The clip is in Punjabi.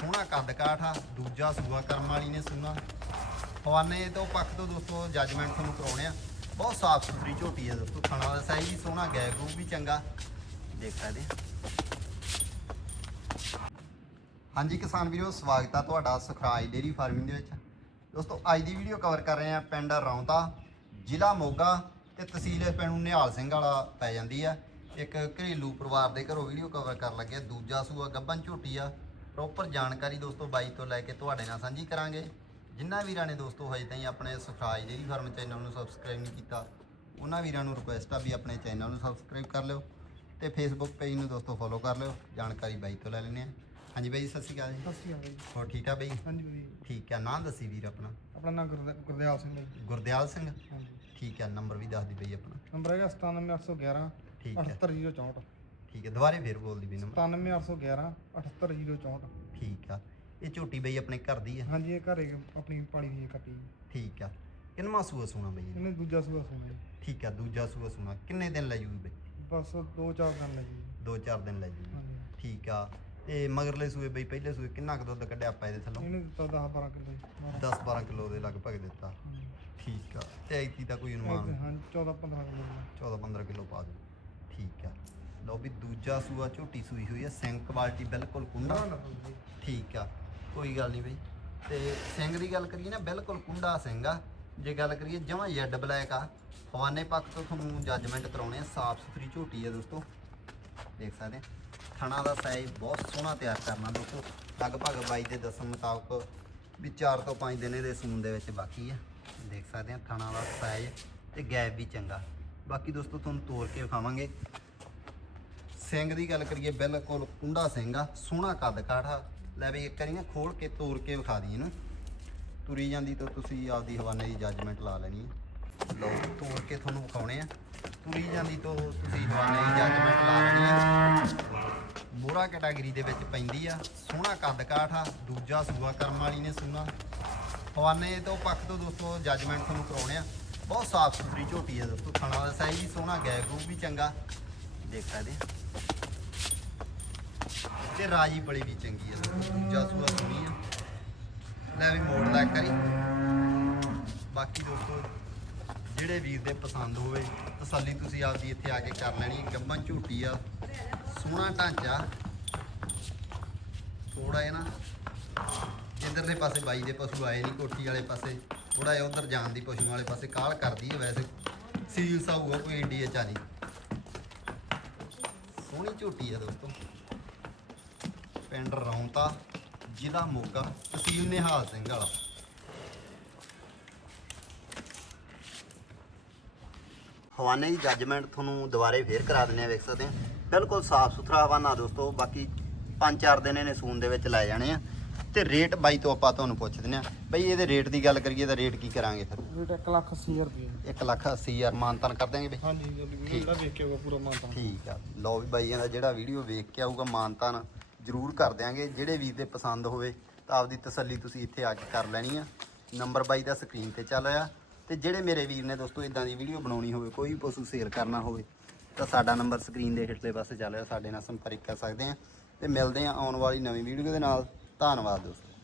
ਸੋਹਣਾ ਕੱਦ ਕਾਠ ਆ, ਦੂਜਾ ਸੂਆ ਕਰਮ ਵਾਲੀ ਨੇ ਸੂਣਾ ਹਵਾਨੇ ਤੋਂ ਪੱਖ ਤੋਂ ਦੋਸਤੋ ਜੱਜਮੈਂਟ ਤੁਹਾਨੂੰ ਕਰਾਉਣੇ ਆ। ਬਹੁਤ ਸਾਫ਼ ਸੁਥਰੀ ਝੋਟੀ ਹੈ ਦੋਸਤੋ, ਖਾਣਾ ਦਾ ਸਾਈਜ਼ ਵੀ ਸੋਹਣਾ ਗੈਪ ਗਰੂਪ ਵੀ ਚੰਗਾ। ਦੇਖ ਸਕਦੇ ਹਾਂਜੀ ਕਿਸਾਨ ਵੀਰੋ, ਸਵਾਗਤ ਆ ਤੁਹਾਡਾ ਸੁਖਰਾਜ ਡੇਰੀ ਫਾਰਮਿੰਗ ਦੇ ਵਿੱਚ। ਦੋਸਤੋ, ਅੱਜ ਦੀ ਵੀਡੀਓ ਕਵਰ ਕਰ ਰਹੇ ਆ ਪਿੰਡ ਰੌਂਤਾ, ਜ਼ਿਲ੍ਹਾ ਮੋਗਾ ਤੇ ਤਹਿਸੀਲ ਇਸ ਪਿੰਡ ਨਿਹਾਲ ਸਿੰਘ ਵਾਲਾ ਪੈ ਜਾਂਦੀ ਆ। ਇੱਕ ਘਰੇਲੂ ਪਰਿਵਾਰ ਦੇ ਘਰੋਂ ਵੀਡੀਓ ਕਵਰ ਕਰਨ ਲੱਗੇ ਦੂਜਾ ਸੂਆ ਗੱਬਨ ਝੋਟੀ ਆ। ਪ੍ਰੋਪਰ ਜਾਣਕਾਰੀ ਦੋਸਤੋ ਬਾਈ ਤੋਂ ਲੈ ਕੇ ਤੁਹਾਡੇ ਨਾਲ ਸਾਂਝੀ ਕਰਾਂਗੇ। ਜਿਨ੍ਹਾਂ ਵੀਰਾਂ ਨੇ ਦੋਸਤੋ ਹਜੇ ਤਾਈਂ ਆਪਣੇ ਸੁਖਰਾਜ ਡੇਰੀ ਫਾਰਮ ਚੈਨਲ ਨੂੰ ਸਬਸਕ੍ਰਾਈਬ ਨਹੀਂ ਕੀਤਾ ਉਹਨਾਂ ਵੀਰਾਂ ਨੂੰ ਰਿਕੁਐਸਟ ਆ ਵੀ ਆਪਣੇ ਚੈਨਲ ਨੂੰ ਸਬਸਕ੍ਰਾਈਬ ਕਰ ਲਿਓ ਤੇ ਫੇਸਬੁੱਕ ਪੇਜ ਨੂੰ ਦੋਸਤੋ ਫੋਲੋ ਕਰ ਲਿਓ ਜਾਣਕਾਰੀ ਬਾਈ ਤੋਂ ਲੈ ਲੈਂਦੇ ਆ ਹਾਂਜੀ ਬਾਈ ਸਤਿ ਸ਼੍ਰੀ ਅਕਾਲ ਜੀ। ਸਤਿ ਸ਼੍ਰੀ ਅਕਾਲ ਜੀ। ਹੋਰ ਠੀਕ ਆ ਬਈ? ਹਾਂਜੀ ਵੀਰ ਠੀਕ ਆ ਨਾਂ ਦੱਸੀ ਵੀਰ ਆਪਣਾ? ਆਪਣਾ ਨਾਮ ਗੁਰਦੇ- ਗੁਰਦਿਆਲ ਸਿੰਘ ਹੈ ਜੀ। ਗੁਰਦਿਆਲ ਸਿੰਘ? ਹਾਂਜੀ। ਠੀਕ ਆ ਨੰਬਰ ਵੀ ਦੱਸ ਦੀ ਬਈ ਆਪਣਾ। ਨੰਬਰ ਹੈਗਾ 97811 ਠੀਕ ਹੈ। 78064 ਠੀਕ ਹੈ ਦੁਬਾਰੇ ਫੇਰ ਬੋਲ ਦੀ ਬਈ ਨੰਬਰ 97811 78064 ਠੀਕ ਆ। ਇਹ ਝੋਟੀ ਬਈ ਆਪਣੇ ਘਰ ਦੀ ਆ? ਹਾਂਜੀ ਇਹ ਘਰੇ ਆਪਣੀ ਪਾਲੀ ਦੀ ਕੱਟੀ। ਠੀਕ ਆ। ਕਿੰਨਵਾਂ ਸੂਆ ਸੂਣਾ ਬਈ ਇਹ? ਇਹਨੇ ਦੂਜਾ ਸੂਆ ਸੋਣਾ ਜੀ। ਠੀਕ ਆ ਦੂਜਾ ਸੂਆ ਸੂਣਾ ਕਿੰਨੇ ਦਿਨ ਲੈ ਜੂਗੀ ਬਈ? ਬਸ ਦੋ ਚਾਰ ਦਿਨ ਲੱਗੀ ਜੀ ਦੋ ਚਾਰ ਦਿਨ ਲੈ ਜੂਗੀ। ਹਾਂਜੀ। ਠੀਕ ਆ। ਤੇ ਮਗਰਲੇ ਸੂਏ ਬਈ ਪਹਿਲੇ ਸੂਏ ਕਿੰਨਾ ਕੁ ਦੁੱਧ ਕੱਢਿਆ ਆਪਾਂ ਇਹਦੇ ਥੱਲੋਂ? ਇਹਨੇ ਦਿੱਤਾ 10 12 ਕਿਲੋ ਜੀ। 10 12 ਕਿਲੋ ਦੇ ਲਗਭਗ ਦਿੱਤਾ। ਠੀਕ ਆ। ਤੇ ਐਤੀ ਦਾ ਕੋਈ ਇਹ ਅਨੁਮਾਨ? ਹਾਂਜੀ 14 15 ਕਿਲੋ ਜੀ। 14 15 ਕਿਲੋ ਪਾ ਦਿਓ। ਠੀਕ ਆ। ਲਓ ਵੀ ਦੂਜਾ ਸੂਆ ਝੋਟੀ ਸੂਈ ਹੋਈ ਹੈ ਸਿੰਘ ਕੁਆਲਿਟੀ ਬਿਲਕੁਲ ਕੁੰਡਾ। ਠੀਕ ਆ ਕੋਈ ਗੱਲ ਨਹੀਂ ਬਈ। ਤੇ ਸਿੰਘ ਦੀ ਗੱਲ ਕਰੀਏ ਨਾ ਬਿਲਕੁਲ ਕੁੰਡਾ ਸਿੰਘ ਆ। ਜੇ ਗੱਲ ਕਰੀਏ ਜਮਾਂ ਜੈਡ ਬਲੈਕ ਆ। ਹਵਾਨੇ ਪੱਖ ਤੋਂ ਤੁਹਾਨੂੰ ਜੱਜਮੈਂਟ ਕਰਾਉਣੇ ਆ ਸਾਫ਼ ਸੁਥਰੀ ਝੋਟੀ ਆ ਦੋਸਤੋ। ਦੇਖ ਸਕਦੇ ਆ। ਥਣਾ ਦਾ ਸਾਈਜ਼ ਬਹੁਤ ਸੋਹਣਾ ਤਿਆਰ ਕਰਨਾ ਦੋਸਤੋ। ਲਗਭਗ ਬਾਈ ਦੇ ਦੱਸਣ ਮੁਤਾਬਕ ਵੀ 4 ਤੋਂ 5 ਦਿਨ ਇਹਦੇ ਸੂਨ ਦੇ ਵਿੱਚ ਬਾਕੀ ਆ। ਦੇਖ ਸਕਦੇ ਆ ਥਣਾ ਦਾ ਸਾਈਜ਼ ਤੇ ਗੈਪ ਵੀ ਚੰਗਾ। ਬਾਕੀ ਦੋਸਤੋ ਤੁਹਾਨੂੰ ਤੋੜ ਕੇ ਵਿਖਾਵਾਂਗੇ। ਸਿੰਘ ਦੀ ਗੱਲ ਕਰੀਏ, ਬਿਲਕੁਲ ਕੁੰਡਾ ਸਿੰਘ ਆ, ਸੋਹਣਾ ਕੱਦ ਕਾਠਾ ਲੈ ਵੀ ਇੱਕ ਵਾਰੀ ਖੋਲ ਕੇ ਤੋੜ ਕੇ ਵਿਖਾ ਦੀ ਇਹਨੂੰ। ਤੁਰੀ ਜਾਂਦੀ ਤਾਂ ਤੁਸੀਂ ਆਪਦੀ ਹਵਾਨੇ ਦੀ ਜੱਜਮੈਂਟ ਲਾ ਲੈਣੀ ਹੈ ਲਓ ਤੋੜ ਕੇ ਤੁਹਾਨੂੰ ਵਿਖਾਉਣੇ ਆ। ਤੁਰੀ ਜਾਂਦੀ ਤੋਂ ਤੁਸੀਂ ਹਵਾਨੇ ਦੀ ਜੱਜਮੈਂਟ ਲਾ ਲੈਣੀ ਆ। ਮੋਹਰਾ ਕੈਟਾਗਰੀ ਦੇ ਵਿੱਚ ਪੈਂਦੀ ਆ। ਸੋਹਣਾ ਕੱਦ ਕਾਠਾ ਦੂਜਾ ਸੂਆ ਕਰਮ ਵਾਲੀ ਨੇ ਸੂਣਾ। ਹਵਾਨੇ ਤੋਂ ਪੱਖ ਤੋਂ ਦੋਸਤੋ ਜੱਜਮੈਂਟ ਤੁਹਾਨੂੰ ਕਰਾਉਣੇ ਆ। ਬਹੁਤ ਸਾਫ਼ ਸੁਥਰੀ ਝੋਟੀ ਹੈ ਦੋਸਤੋ ਖਾਣਾ ਦਾ ਸਾਈਜ਼ ਵੀ ਸੋਹਣਾ ਗੈਪ ਗਰੂਪ ਵੀ ਚੰਗਾ। ਦੇਖ ਸਕਦੇ ਆ ਤੇ ਰਾਜੀ ਬੜੀ ਵੀ ਚੰਗੀ ਆ। ਦੂਜਾ ਸੂਆ ਸੋਹਣੀ ਆ। ਲੈ ਵੀ ਮੋੜ ਲੈ ਕਰੀ ਬਾਕੀ ਦੋਸਤੋ, ਜਿਹੜੇ ਵੀਰ ਦੇ ਪਸੰਦ ਹੋਵੇ, ਤਸੱਲੀ ਤੁਸੀਂ ਆਪਦੀ ਇੱਥੇ ਆ ਕੇ ਕਰ ਲੈਣੀ ਗੱਬਨ ਝੂਟੀ ਆ। ਸੋਹਣਾ ਢਾਂਚਾ। ਥੋੜਾ ਜਿਹਾ ਨਾ ਇਧਰਲੇ ਪਾਸੇ ਬਾਈ ਦੇ ਪਸ਼ੂ ਆਏ ਨਹੀਂ, ਕੋਠੀ ਵਾਲੇ ਪਾਸੇ ਥੋੜਾ ਜਿਹਾ ਉਧਰ ਜਾਣ ਦੀ ਪਸ਼ੂ ਵਾਲੇ ਪਾਸੇ ਕਾਲ ਕਰਦੀ ਹੈ ਵੈਸੇ। ਸੀਲ ਸਾਊ ਆ, ਕੋਈ ਇੰਡੀਆ ਚ ਆ ਨਹੀਂ। ਸੋਹਣੀ ਝੂਟੀ ਆ ਦੋਸਤੋ। ਪਿੰਡ ਰੌਂਤਾ, ਜ਼ਿਲ੍ਹਾ ਮੋਗਾ, ਤਹਿਸੀਲ ਨਿਹਾਲ ਸਿੰਘ ਵਾਲਾ। ਹਵਾਨੇ ਦੀ ਜੱਜਮੈਂਟ ਤੁਹਾਨੂੰ ਦੁਬਾਰੇ ਫੇਰ ਕਰਾ ਦਿੰਦੇ ਆ ਵੇਖ ਸਕਦੇ ਆ ਬਿਲਕੁਲ ਸਾਫ਼ ਸੁਥਰਾ ਹਵਾਨਾ ਦੋਸਤੋ, ਬਾਕੀ 5-4 ਦਿਨ ਇਹਨੇ ਸੂਨ ਦੇ ਵਿੱਚ ਲੈ ਜਾਣੇ ਆ। ਤੇ ਰੇਟ ਬਾਈ ਤੋਂ ਆਪਾਂ ਤੁਹਾਨੂੰ ਪੁੱਛ ਦਿੰਦੇ ਆ ਬਈ ਇਹਦੇ ਰੇਟ ਦੀ ਗੱਲ ਕਰੀਏ ਤਾਂ ਰੇਟ ਕੀ ਕਰਾਂਗੇ ਫਿਰ? ਰੇਟ 1 ਲੱਖ 80 ਰੁਪਏ 1 ਲੱਖ 80 ਹਜ਼ਾਰ ਮਾਨਤਨ ਕਰ ਦਾਂਗੇ ਬਈ। ਹਾਂਜੀ ਵੀਡੀਓ ਜਿਹੜਾ ਵੇਖ ਕੇ ਆਊਗਾ ਪੂਰਾ ਮਾਨਤਾ ਠੀਕ ਆ। ਲਓ ਵੀ ਬਾਈਆਂ ਦਾ ਜਿਹੜਾ ਵੀਡੀਓ ਵੇਖ ਕੇ ਆਊਗਾ ਮਾਨਤਾਨ ਜਰੂਰ ਕਰ ਦਿਆਂਗੇ। ਜਿਹੜੇ ਵੀਰ ਦੇ ਪਸੰਦ ਹੋਵੇ ਤਾਂ ਆਪਦੀ ਤਸੱਲੀ ਤੁਸੀਂ ਇੱਥੇ ਆ ਕੇ ਕਰ ਲੈਣੀ ਆ। ਨੰਬਰ ਬਾਈ ਦਾ ਸਕਰੀਨ ਤੇ ਚੱਲ ਰਿਹਾ। ਤੇ ਜਿਹੜੇ ਮੇਰੇ ਵੀਰ ਨੇ ਦੋਸਤੋ ਇਦਾਂ ਦੀ ਵੀਡੀਓ ਬਣਾਉਣੀ ਹੋਵੇ ਕੋਈ ਵੀ ਪਸ਼ੂ ਸੇਲ ਕਰਨਾ ਹੋਵੇ ਤਾਂ ਸਾਡਾ ਨੰਬਰ ਸਕਰੀਨ ਦੇ ਹੇਠਲੇ ਪਾਸੇ ਚੱਲ ਰਿਹਾ। ਸਾਡੇ ਨਾਲ ਸੰਪਰਕ ਕਰ ਸਕਦੇ ਆ। ਤੇ ਮਿਲਦੇ ਆ ਆਉਣ ਵਾਲੀ ਨਵੀਂ ਵੀਡੀਓ ਦੇ ਨਾਲ। ਧੰਨਵਾਦ ਦੋਸਤੋ।